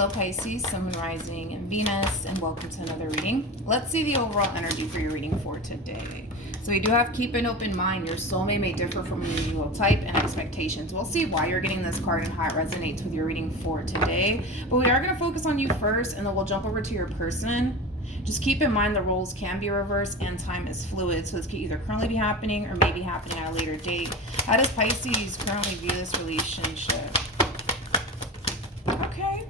Hello Pisces, Sun, Moon, Rising, and Venus, and welcome to another reading. Let's see the overall energy for your reading for today. So we do have keep an open mind. Your soulmate may differ from your usual type and expectations. We'll see why you're getting this card and how it resonates with your reading for today. But we are going to focus on you first, and then we'll jump over to your person. Just keep in mind the roles can be reversed and time is fluid, so this could either currently be happening or maybe happening at a later date. How does Pisces currently view this relationship? Okay.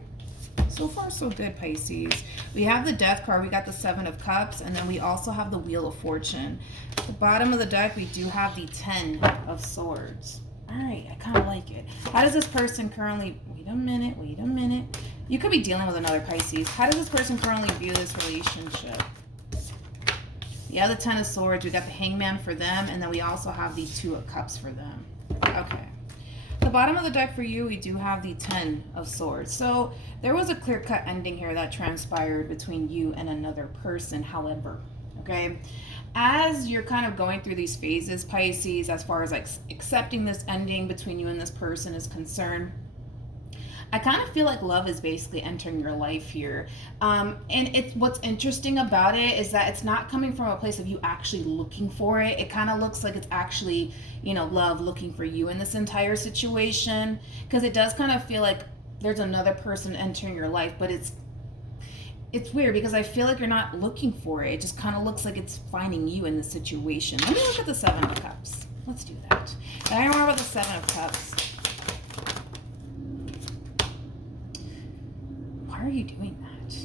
So far, so good, Pisces. We have the Death card. We got the Seven of Cups, and then we also have the Wheel of Fortune. At the bottom of the deck, we do have the Ten of Swords. All right, I kind of like it. How does this person currently... Wait a minute. You could be dealing with another Pisces. How does this person currently view this relationship? Yeah, the Ten of Swords. We got the Hangman for them, and then we also have the Two of Cups for them. Okay. The bottom of the deck for you, we do have the Ten of Swords. So there was a clear-cut ending here that transpired between you and another person, however, okay? As you're kind of going through these phases, Pisces, as far as like accepting this ending between you and this person is concerned, I kind of feel like love is basically entering your life here. And what's interesting about it is that it's not coming from a place of you actually looking for it. It kind of looks like it's actually, you know, love looking for you in this entire situation. Because it does kind of feel like there's another person entering your life, but it's weird because I feel like you're not looking for it. It just kind of looks like it's finding you in this situation. Let me look at the Seven of Cups. Let's do that. Now more about the Seven of Cups. Why are you doing that?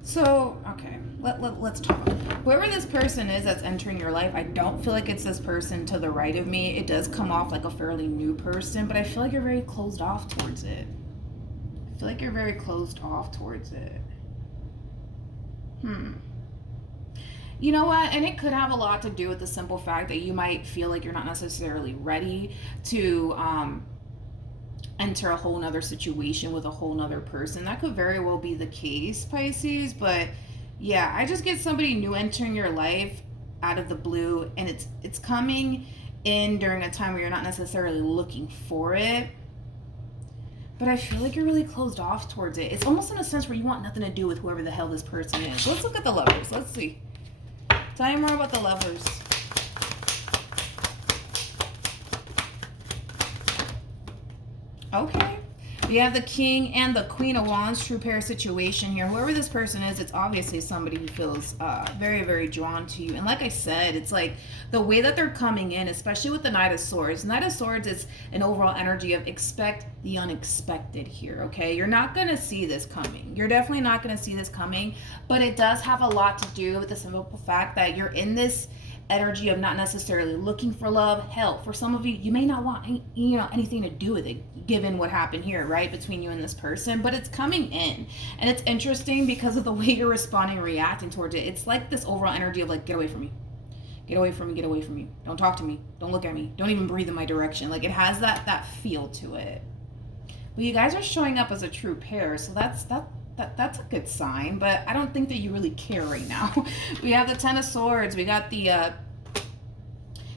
So, okay, let's talk. Whoever this person is that's entering your life, I don't feel like it's this person to the right of me. It does come off like a fairly new person, but I feel like you're very closed off towards it. I feel like you're very closed off towards it. You know what? And it could have a lot to do with the simple fact that you might feel like you're not necessarily ready to enter a whole nother situation with a whole nother person. That could very well be the case, Pisces. But yeah, I just get somebody new entering your life out of the blue, and it's coming in during a time where you're not necessarily looking for it. But I feel like you're really closed off towards it. It's almost in a sense where you want nothing to do with whoever the hell this person is. Let's look at the Lovers. Let's see. Tell me more about the Lovers. Okay. We have the King and the Queen of Wands, true pair situation here. Whoever this person is, it's obviously somebody who feels very, very drawn to you. And like I said, it's like the way that they're coming in, especially with the Knight of Swords. Knight of Swords is an overall energy of expect the unexpected here, okay? You're not going to see this coming. You're definitely not going to see this coming, but it does have a lot to do with the simple fact that you're in this energy of not necessarily looking for love. Hell, for some of you, you may not want anything to do with it, given what happened here, right, between you and this person, but it's coming in. And it's interesting because of the way you're responding and reacting towards it. It's like this overall energy of like, get away from me. Get away from me, get away from me. Don't talk to me. Don't look at me. Don't even breathe in my direction. Like, it has that feel to it. But you guys are showing up as a true pair, so that's a good sign, but I don't think that you really care right now. We have the Ten of Swords. We got the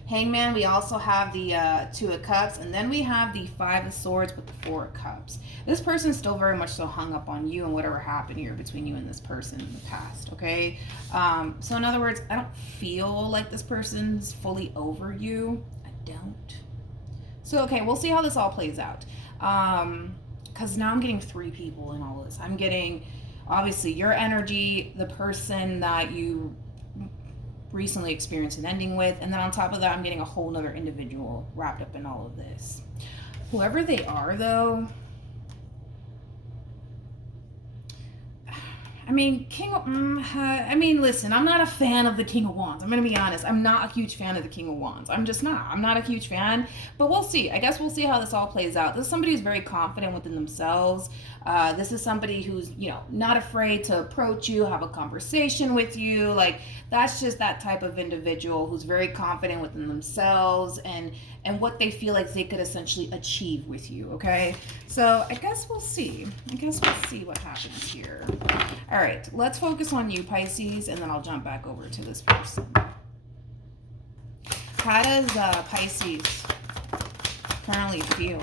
Hangman. We also have the Two of Cups, and then we have the Five of Swords with the Four of Cups. This person's still very much so hung up on you and whatever happened here between you and this person in the past, okay? So in other words, I don't feel like this person's fully over you. I don't. So, okay, we'll see how this all plays out. Because now I'm getting three people in all this. I'm getting, obviously, your energy, the person that you recently experienced an ending with, and then on top of that, I'm getting a whole nother individual wrapped up in all of this. Whoever they are, though, I mean, listen, I'm not a fan of the King of Wands. I'm going to be honest. I'm not a huge fan of the King of Wands. I'm just not. I'm not a huge fan, but we'll see. I guess we'll see how this all plays out. This is somebody who's very confident within themselves. This is somebody who's, not afraid to approach you, have a conversation with you. Like, that's just that type of individual who's very confident within themselves and what they feel like they could essentially achieve with you, okay? So I guess we'll see. What happens here. All right, let's focus on you, Pisces, and then I'll jump back over to this person. How does Pisces currently feel?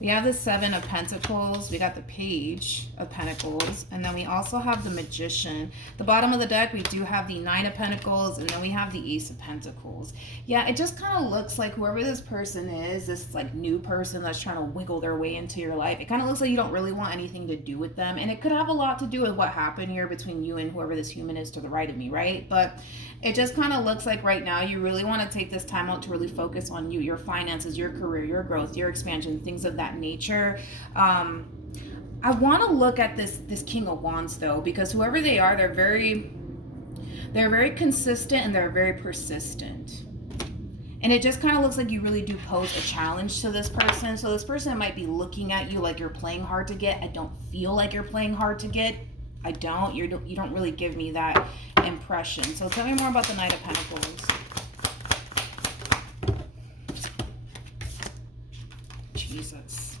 We have the Seven of Pentacles. We got the Page of Pentacles. And then we also have the Magician. The bottom of the deck, we do have the Nine of Pentacles. And then we have the Ace of Pentacles. Yeah, it just kind of looks like whoever this person is, this like new person that's trying to wiggle their way into your life, it kind of looks like you don't really want anything to do with them. And it could have a lot to do with what happened here between you and whoever this human is to the right of me, right? But it just kind of looks like right now you really want to take this time out to really focus on you, your finances, your career, your growth, your expansion, things of that nature. I want to look at this King of Wands though, because whoever they are, they're very consistent and they're very persistent. And it just kind of looks like you really do pose a challenge to this person. So this person might be looking at you like you're playing hard to get. I don't feel like you're playing hard to get. I don't. You don't really give me that impression. So tell me more about the Knight of Pentacles. Jesus.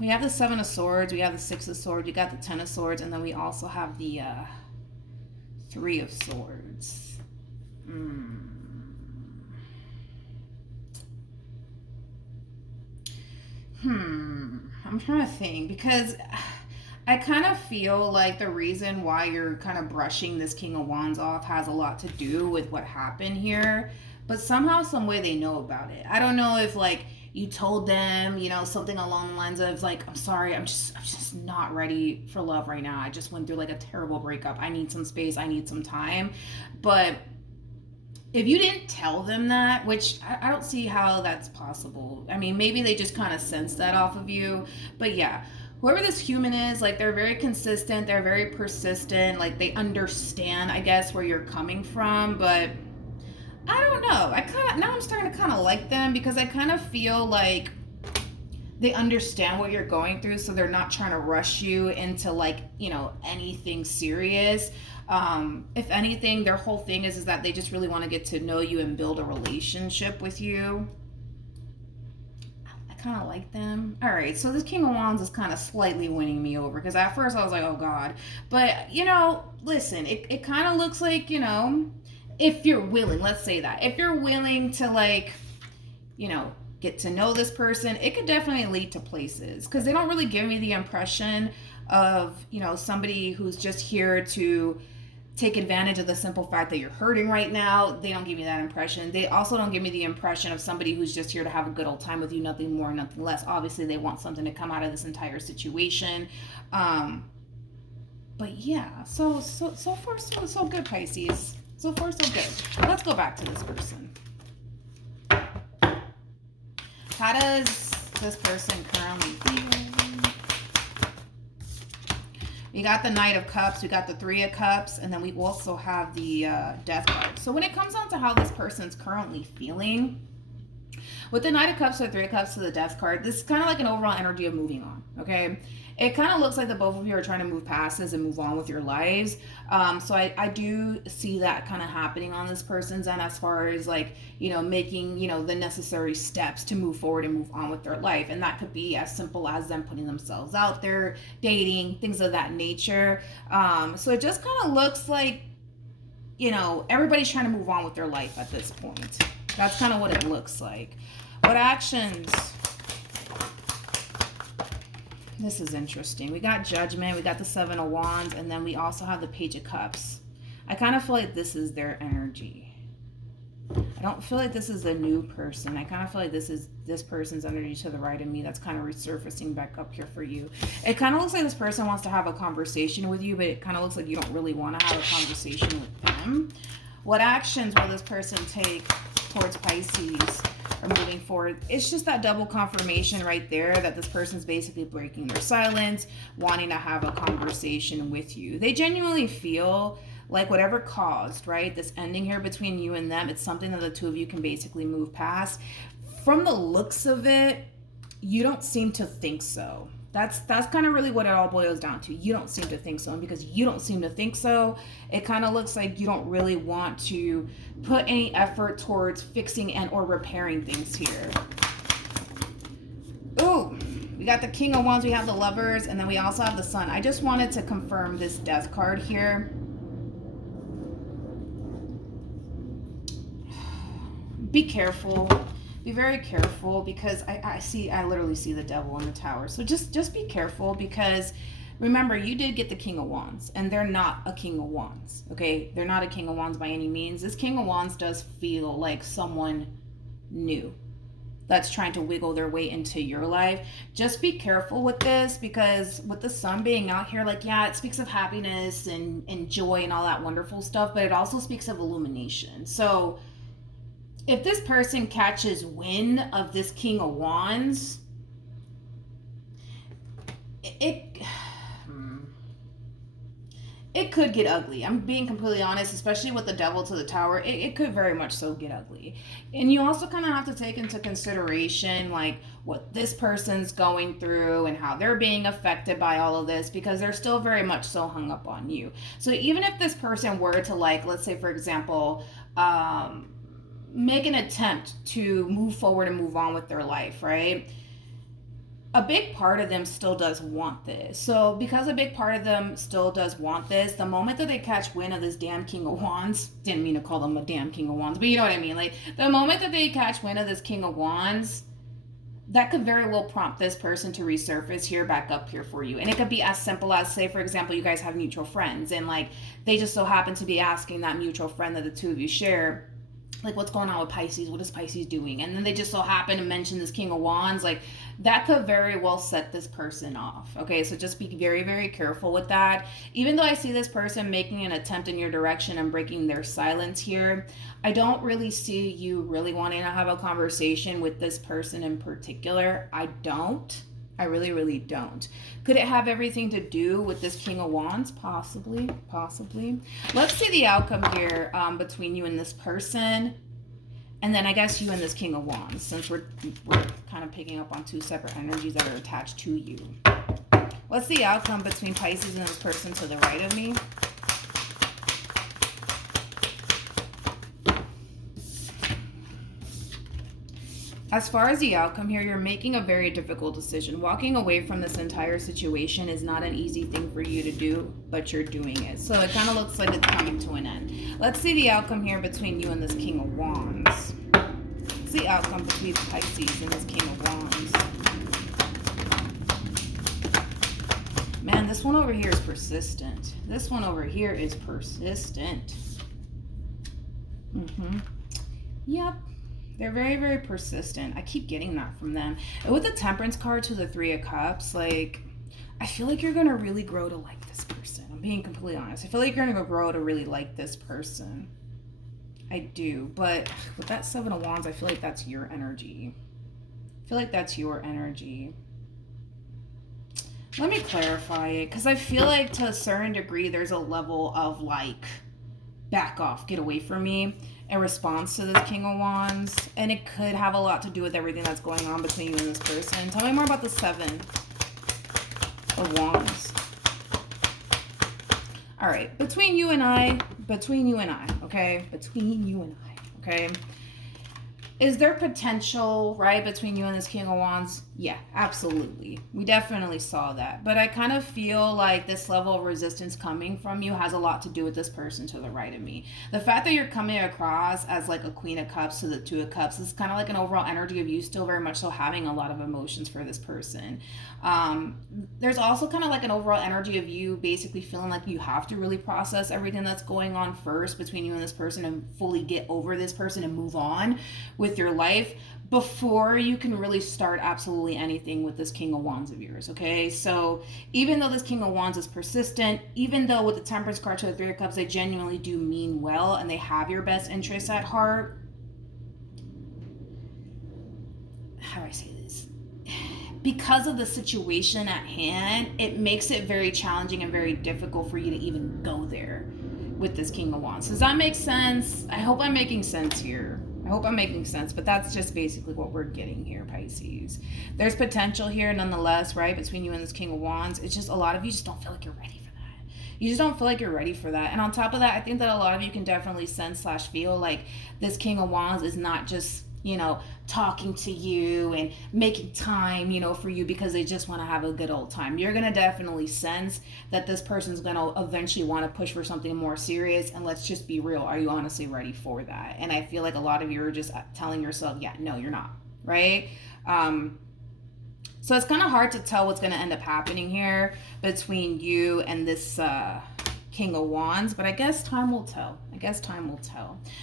We have the Seven of Swords. We have the Six of Swords. We got the Ten of Swords. And then we also have the Three of Swords. I'm trying to think, because I kind of feel like the reason why you're kind of brushing this King of Wands off has a lot to do with what happened here, but somehow, some way they know about it. I don't know if like you told them, you know, something along the lines of like, I'm sorry, I'm just not ready for love right now. I just went through like a terrible breakup. I need some space. I need some time. But if you didn't tell them that, which I don't see how that's possible. I mean, maybe they just kind of sense that off of you. But yeah, whoever this human is, like they're very consistent. They're very persistent. Like they understand, I guess, where you're coming from. But I don't know. Now I'm starting to kind of like them, because I kind of feel like they understand what you're going through. So they're not trying to rush you into like, you know, anything serious. If anything, their whole thing is that they just really want to get to know you and build a relationship with you. I kind of like them. All right, so this King of Wands is kind of slightly winning me over, because at first I was like, oh God. But, you know, listen, it kind of looks like, you know, if you're willing, let's say that. If you're willing to like, you know, get to know this person, it could definitely lead to places, because they don't really give me the impression of, you know, somebody who's just here to take advantage of the simple fact that you're hurting right now. They don't give me that impression. They also don't give me the impression of somebody who's just here to have a good old time with you, nothing more, nothing less. Obviously, they want something to come out of this entire situation. But yeah, so far so good, Pisces. So far so good. Let's go back to this person. How does this person currently feel? We got the Knight of Cups, we got the Three of Cups, and then we also have the Death card. So when it comes down to how this person's currently feeling, with the Knight of Cups to the Three of Cups to the Death card, this is kind of like an overall energy of moving on, okay? It kind of looks like the both of you are trying to move past this and move on with your lives. So I do see that kind of happening on this person's end, as far as like, you know, making, you know, the necessary steps to move forward and move on with their life. And that could be as simple as them putting themselves out there, dating, things of that nature. So it just kind of looks like, you know, everybody's trying to move on with their life at this point. That's kind of what it looks like. What actions? This is interesting. We got Judgment, we got the Seven of Wands, and then we also have the Page of Cups. I kind of feel like this is their energy. I don't feel like this is a new person. I kind of feel like this is this person's energy to the right of me that's kind of resurfacing back up here for you. It kind of looks like this person wants to have a conversation with you, but it kind of looks like you don't really want to have a conversation with them. What actions will this person take towards Pisces or moving forward? It's just that double confirmation right there that this person's basically breaking their silence, wanting to have a conversation with you. They genuinely feel like whatever caused, right, this ending here between you and them, it's something that the two of you can basically move past. From the looks of it, you don't seem to think so. That's kind of really what it all boils down to. You don't seem to think so. And because you don't seem to think so, it kind of looks like you don't really want to put any effort towards fixing and or repairing things here. Ooh, we got the King of Wands, we have the Lovers, and then we also have the Sun. I just wanted to confirm this Death card here. Be careful. Be very careful, because I literally see the devil in the tower. So just be careful, because remember, you did get the King of Wands, and they're not a King of Wands, okay? They're not a King of Wands by any means. This King of Wands does feel like someone new that's trying to wiggle their way into your life. Just be careful with this, because with the sun being out here, like, yeah, it speaks of happiness and joy and all that wonderful stuff, but it also speaks of illumination. So if this person catches wind of this King of Wands, it could get ugly. I'm being completely honest, especially with the devil to the tower. It could very much so get ugly. And you also kind of have to take into consideration like what this person's going through and how they're being affected by all of this, because they're still very much so hung up on you. So even if this person were to, like, let's say for example, make an attempt to move forward and move on with their life, right? A big part of them still does want this. So because a big part of them still does want this, the moment that they catch wind of this damn King of Wands, didn't mean to call them a damn King of Wands, but you know what I mean? Like, the moment that they catch wind of this King of Wands, that could very well prompt this person to resurface here, back up here for you. And it could be as simple as, say, for example, you guys have mutual friends, and like, they just so happen to be asking that mutual friend that the two of you share, like, what's going on with Pisces? What is Pisces doing? And then they just so happen to mention this King of Wands. Like, that could very well set this person off. Okay, so just be very, very careful with that. Even though I see this person making an attempt in your direction and breaking their silence here, I don't really see you really wanting to have a conversation with this person in particular. I don't. I really, really don't. Could it have everything to do with this King of Wands? Possibly, possibly. Let's see the outcome here between you and this person. And then I guess you and this King of Wands, since we're kind of picking up on two separate energies that are attached to you. What's the outcome between Pisces and this person to the right of me? As far as the outcome here, you're making a very difficult decision. Walking away from this entire situation is not an easy thing for you to do, but you're doing it. So it kind of looks like it's coming to an end. Let's see the outcome here between you and this King of Wands. What's the outcome between Pisces and this King of Wands? Man, this one over here is persistent. This one over here is persistent. Yep. They're very, very persistent. I keep getting that from them. And with the Temperance card to the Three of Cups, like, I feel like you're going to really grow to like this person. I'm being completely honest. I feel like you're going to grow to really like this person. I do. But with that Seven of Wands, I feel like that's your energy. I feel like that's your energy. Let me clarify it, because I feel like to a certain degree, there's a level of like, back off, get away from me, in response to this King of Wands. And it could have a lot to do with everything that's going on between you and this person. Tell me more about the Seven of Wands. All right, between you and I, okay? Between you and I, okay? Is there potential, right, between you and this King of Wands? Yeah, absolutely. We definitely saw that. But I kind of feel like this level of resistance coming from you has a lot to do with this person to the right of me. The fact that you're coming across as like a Queen of Cups to the Two of Cups is kind of like an overall energy of you still very much so having a lot of emotions for this person. There's also kind of like an overall energy of you basically feeling like you have to really process everything that's going on first between you and this person and fully get over this person and move on with your life before you can really start absolutely anything with this King of Wands of yours, okay? So even though this King of Wands is persistent, even though with the Temperance card to the Three of Cups, they genuinely do mean well and they have your best interests at heart, how do I say this? Because of the situation at hand, it makes it very challenging and very difficult for you to even go there with this King of Wands. Does that make sense? I hope I'm making sense here. I hope I'm making sense, but that's just basically what we're getting here, Pisces. There's potential here nonetheless, right, between you and this King of Wands. It's just a lot of you just don't feel like you're ready for that. You just don't feel like you're ready for that. And on top of that, I think that a lot of you can definitely sense / feel like this King of Wands is not just you know, talking to you and making time, you know, for you because they just want to have a good old time. You're going to definitely sense that this person's going to eventually want to push for something more serious. And let's just be real. Are you honestly ready for that? And I feel like a lot of you are just telling yourself, yeah, no, you're not. Right? So it's kind of hard to tell what's going to end up happening here between you and this King of Wands, but I guess time will tell.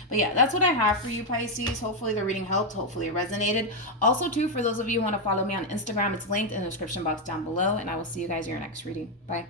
But yeah, that's what I have for you, Pisces. Hopefully the reading helped. Hopefully it resonated. Also, too, for those of you who want to follow me on Instagram, it's linked in the description box down below, and I will see you guys in your next reading. Bye.